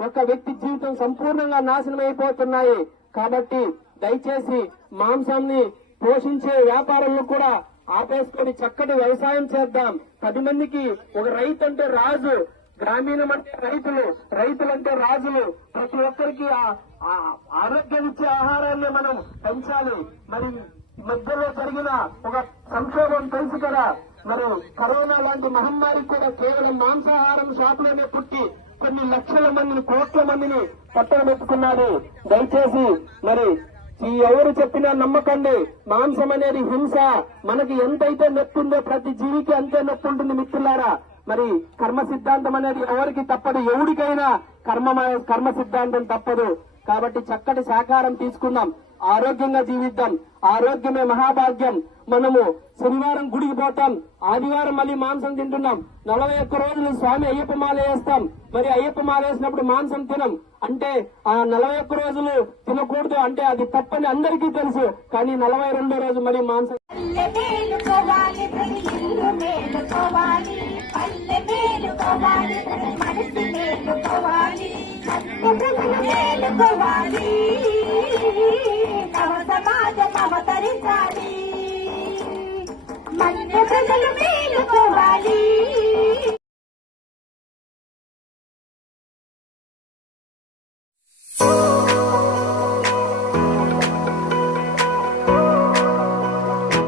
ఒక వ్యక్తి జీవితం సంపూర్ణంగా నాశనం అయిపోతున్నాయి. కాబట్టి దయచేసి మాంసాన్ని పోషించే వ్యాపారులను కూడా ఆపేసుకొని చక్కటి వ్యవసాయం చేద్దాం. పది మందికి ఒక రైతు అంటే రాజు. గ్రామీణం అంటే రైతులు. రైతులంటే రాజులు. ప్రతి ఒక్కరికి ఆ- ఆ ఆరోగ్యమిచ్చే ఆహారాన్ని మనం పెంచాలి. మరి మధ్యలో జరిగిన ఒక సంక్షోభం తెలుసు కదా. మరి కరోనా లాంటి మహమ్మారి కూడా కేవలం మాంసాహారం షాపులోనే పుట్టి కొన్ని లక్షల మందిని కోట్ల మందిని పట్టబెట్టుకున్నారు దయచేసి మరి ఈ ఎవరు చెప్పినా నమ్మకండి. మాంసం అనేది హింస. మనకి ఎంతైతే నొప్పి ఉందో ప్రతి జీవికి అంతే నొప్పి ఉంటుంది మిత్రులారా. మరి కర్మ సిద్ధాంతం అనేది ఎవరికి తప్పదు ఎవరికైనా కర్మ కర్మ సిద్ధాంతం తప్పదు. కాబట్టి చక్కటి సహకారం తీసుకుందాం. ఆరోగ్యంగా జీవిద్దాం. ఆరోగ్యమే మహాభాగ్యం. మనము శనివారం గుడికి పోతాం. ఆదివారం మళ్ళీ మాంసం తింటున్నాం. నలభై ఒక్క రోజులు స్వామి అయ్యప్ప మాల వేస్తాం. మరి అయ్యప్ప మాల వేసినప్పుడు మాంసం తినం. అంటే ఆ నలభై ఒక్క రోజులు తినకూడదు అంటే అది తప్పని అందరికీ తెలుసు. కానీ నలభై రెండో రోజు మరి మాంసం ప్రజలు మేలుకోవాలి.